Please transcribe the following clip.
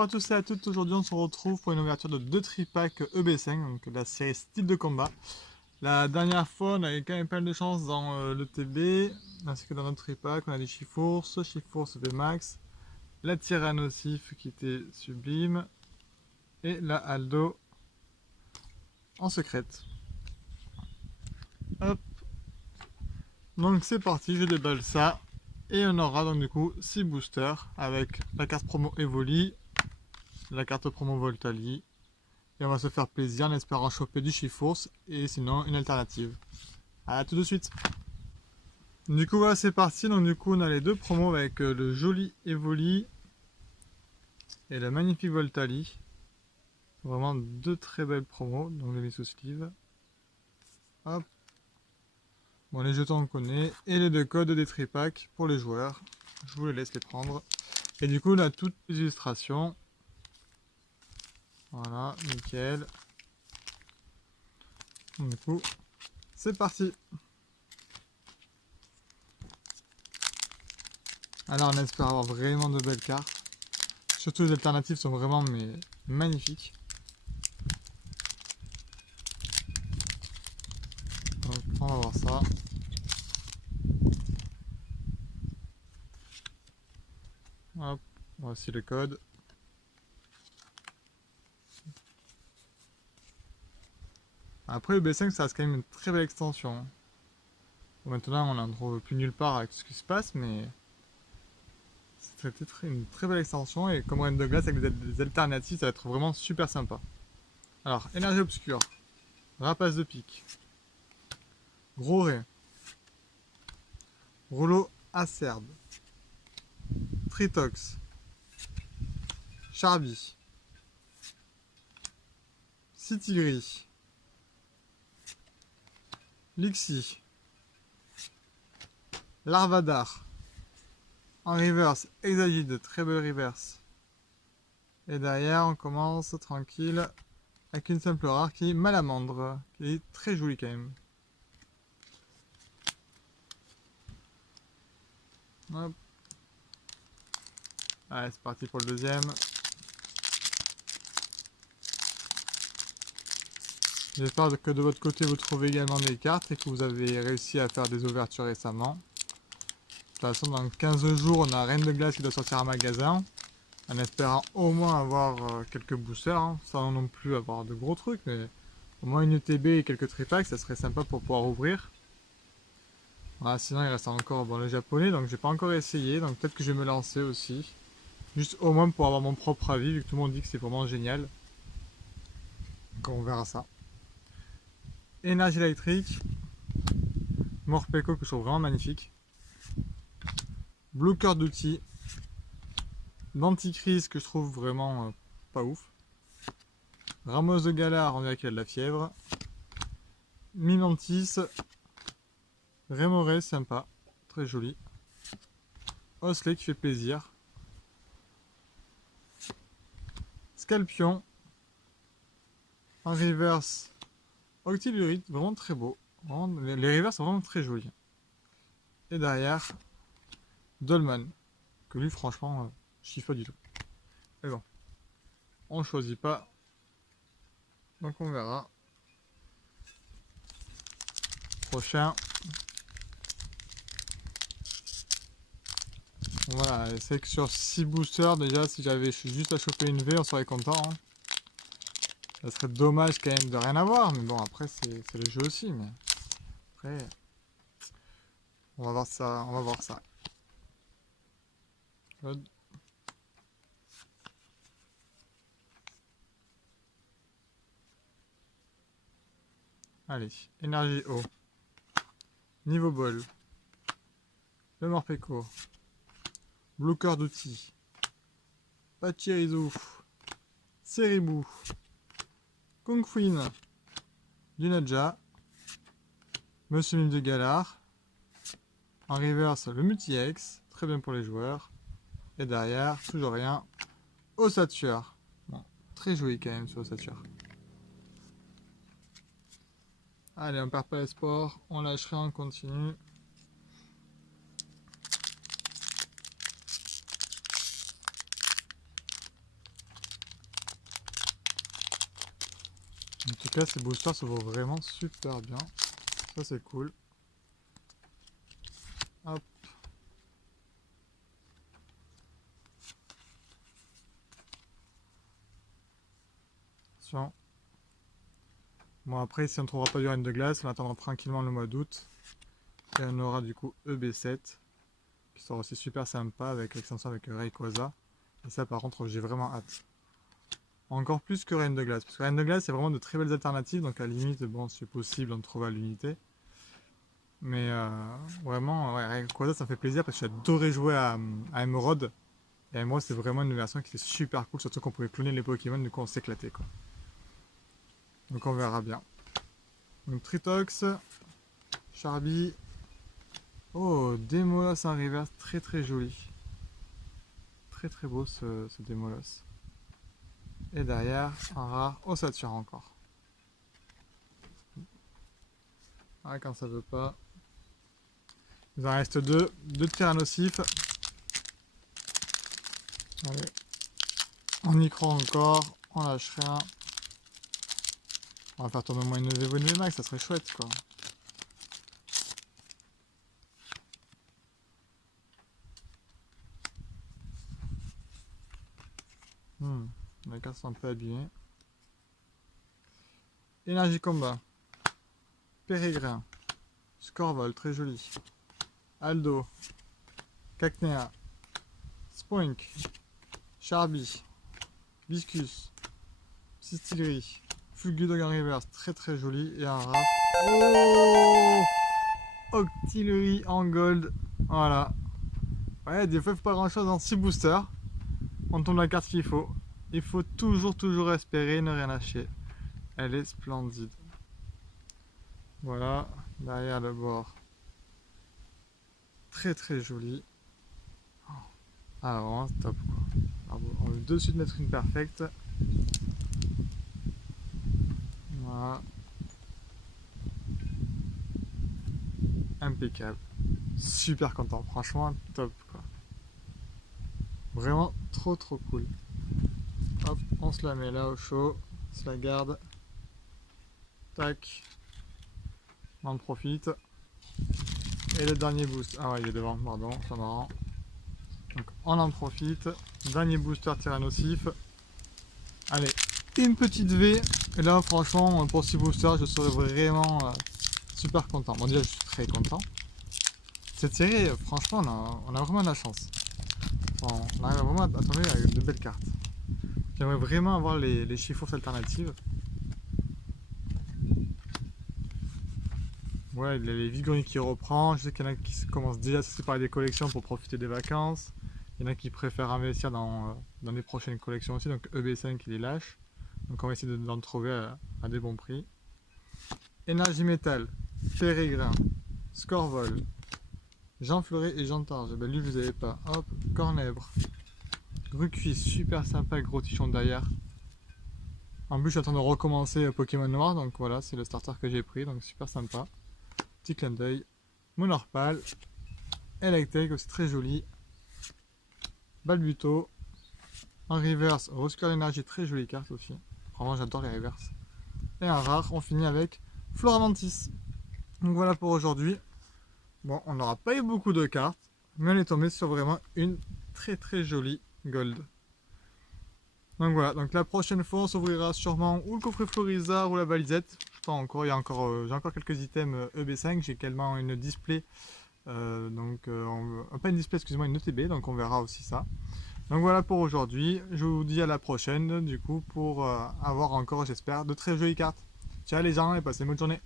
Bonjour à tous et à toutes, aujourd'hui on se retrouve pour une ouverture de 2 tripacks EB5, donc de la série style de combat. La dernière fois on avait quand même pas mal de chance dans le TB, ainsi que dans notre tripack, on a des Chifours VMAX, la Tyrannosif qui était sublime, et la Aldo en secrète. Hop, donc c'est parti, je déballe ça, et on aura donc du coup 6 boosters avec la carte promo Evoli, la carte promo Voltali. Et on va se faire plaisir en espérant choper du Chifours et sinon une alternative. A tout de suite. Du coup voilà, c'est parti. Donc du coup on a les deux promos avec le joli Evoli et le magnifique Voltali. Vraiment deux très belles promos. Donc je les mets sous sleeve. Hop. Bon, les jetons on connaît. Et les deux codes des tripacks pour les joueurs. Je vous les laisse les prendre. Et du coup on a toutes les illustrations. Voilà, nickel. Donc, du coup, c'est parti. Alors on espère avoir vraiment de belles cartes. Surtout les alternatives sont vraiment magnifiques. Donc on va voir ça. Hop, voici le code. Après le B5 ça reste quand même une très belle extension. Bon, maintenant on n'en trouve plus nulle part avec ce qui se passe, mais c'est une très belle extension et comme Reine de Glace avec des alternatives ça va être vraiment super sympa. Alors, énergie obscure, rapace de pique, gros ray, rouleau acerbe, tritox, charby, Citigree, Lixie, Larvadar, en reverse, Exagide, très belle reverse. Et derrière, on commence tranquille avec une simple rare qui est Malamandre, qui est très jolie quand même. Hop. Allez, c'est parti pour le deuxième. J'espère que de votre côté vous trouvez également des cartes et que vous avez réussi à faire des ouvertures récemment. De toute façon, dans 15 jours, on a Reine de Glace qui doit sortir en magasin. En espérant au moins avoir quelques boosters, hein, sans non plus avoir de gros trucs, mais au moins une UTB et quelques tripacks, ça serait sympa pour pouvoir ouvrir. Voilà, sinon il reste encore le japonais, donc j'ai pas encore essayé, donc peut-être que je vais me lancer aussi. Juste au moins pour avoir mon propre avis, vu que tout le monde dit que c'est vraiment génial. Donc on verra ça. Énergie électrique. Morpeko que je trouve vraiment magnifique. Bloqueur d'outils. Denticrise que je trouve vraiment pas ouf. Ramos de Galar, on dirait qu'il a de la fièvre. Mimantis. Rémoré, sympa. Très joli. Osley qui fait plaisir. Scalpion. En reverse. Octillurite, vraiment très beau. Vraiment, les reverses sont vraiment très jolis. Et derrière, Dolman. Que lui, franchement, je kiffe pas du tout. Mais bon, on choisit pas. Donc on verra. Prochain. Voilà, c'est que sur 6 boosters, déjà, si j'avais juste à choper une V, on serait content. Hein. Ça serait dommage quand même de rien avoir, mais bon, après, c'est le jeu aussi. Mais après, on va voir ça. On va voir ça. Allez, énergie haut. Niveau bol. Le Morpeko. Bloqueur d'outils. Pachirizu. Seribu. Kung Fuin. Dunaja. Monsieur Mime de Galar. En reverse, le Multi-X. Très bien pour les joueurs. Et derrière, toujours rien. Ossature. Bon, très joli quand même sur Ossature. Allez, on perd pas espoir. On lâcherait, on continue. En tout cas, ces boosters se vaut vraiment super bien. Ça, c'est cool. Hop. Attention. Bon, après, si on ne trouvera pas du Reine de Glace, on attendra tranquillement le mois d'août. Et on aura du coup EB7, qui sera aussi super sympa avec l'extension avec Rayquaza. Et ça, par contre, j'ai vraiment hâte. Encore plus que Reine de Glace, parce que Reine de Glace, c'est vraiment de très belles alternatives, donc à la limite, bon, c'est possible d'en trouver à l'unité. Mais vraiment, ouais, Rayquaza, ça me fait plaisir, parce que j'adorais jouer à Emerald. Et Emerald, c'est vraiment une version qui était super cool, surtout qu'on pouvait cloner les Pokémon, du coup on s'éclatait, quoi. Donc on verra bien. Donc Tritox, Charby. Oh, Démolos en reverse, très très joli. Très très beau ce Démolos. Et derrière, un rare Ossature encore. Ah, quand ça veut pas. Il en reste deux Tyrannosifs. Allez. On y croit encore, on lâche rien. On va faire tourner au moins une VMAX, ça serait chouette quoi. Les cartes sont un peu abîmées. Énergie combat. Pérégrin. Scorvol, très joli. Aldo. Cacnea. Spoink. Charby. Viscus. Sistillerie. Fulgudog en reverse, très très joli. Et un rare. Oh, Octillerie en gold. Voilà. Ouais, des fois il faut pas grand chose en 6 boosters. On tombe la carte qu'il faut. Il faut toujours espérer, ne rien lâcher. Elle est splendide. Voilà, derrière le bord. Très très joli. Ah, vraiment top quoi. Alors, on veut de suite mettre une perfecte. Voilà. Impeccable. Super content, franchement top quoi. Vraiment trop cool. Hop, on se la met là au chaud, on se la garde. Tac. On en profite. Et le dernier boost. Ah ouais, il est devant, pardon, c'est marrant. Donc on en profite. Dernier booster Tyrannosif. Allez, une petite V. Et là, franchement, pour 6 boosters, je serais vraiment super content. Bon, déjà, je suis très content. Cette série, franchement, on a vraiment de la chance. Enfin, on arrive vraiment à tomber avec de belles cartes. J'aimerais vraiment avoir les chiffres alternatives. Ouais, il y a les Vigorines qui reprend. Je sais qu'il y en a qui commencent déjà à se séparer des collections pour profiter des vacances. Il y en a qui préfèrent investir dans les prochaines collections aussi. Donc EB5, il les lâche. Donc on va essayer d'en trouver à des bons prix. Énergie métal, Pérégrin, Scorvol, Jean Fleuret et Jean Targe. Ben lui, vous avez pas. Hop, Cornèbre. Gruquis, super sympa, gros tichon derrière. En plus, je suis en train de recommencer Pokémon Noir, donc voilà, c'est le starter que j'ai pris, donc super sympa. Petit clin d'œil. Monorpal. Electek, aussi très joli. Balbuto. En reverse, Roscoe Énergie, très jolie carte aussi. Vraiment, j'adore les reverse. Et un rare, on finit avec Floramantis. Donc voilà pour aujourd'hui. Bon, on n'aura pas eu beaucoup de cartes, mais on est tombé sur vraiment une très jolie gold. Donc voilà, donc la prochaine fois on s'ouvrira sûrement ou le coffret Florizard ou la balisette. Je sais pas encore, j'ai encore quelques items EB5, j'ai également une display, pas une display, excusez-moi, une ETB, donc on verra aussi ça. Donc voilà pour aujourd'hui, je vous dis à la prochaine du coup pour avoir encore, j'espère, de très jolies cartes. Ciao les gens et passez une bonne journée.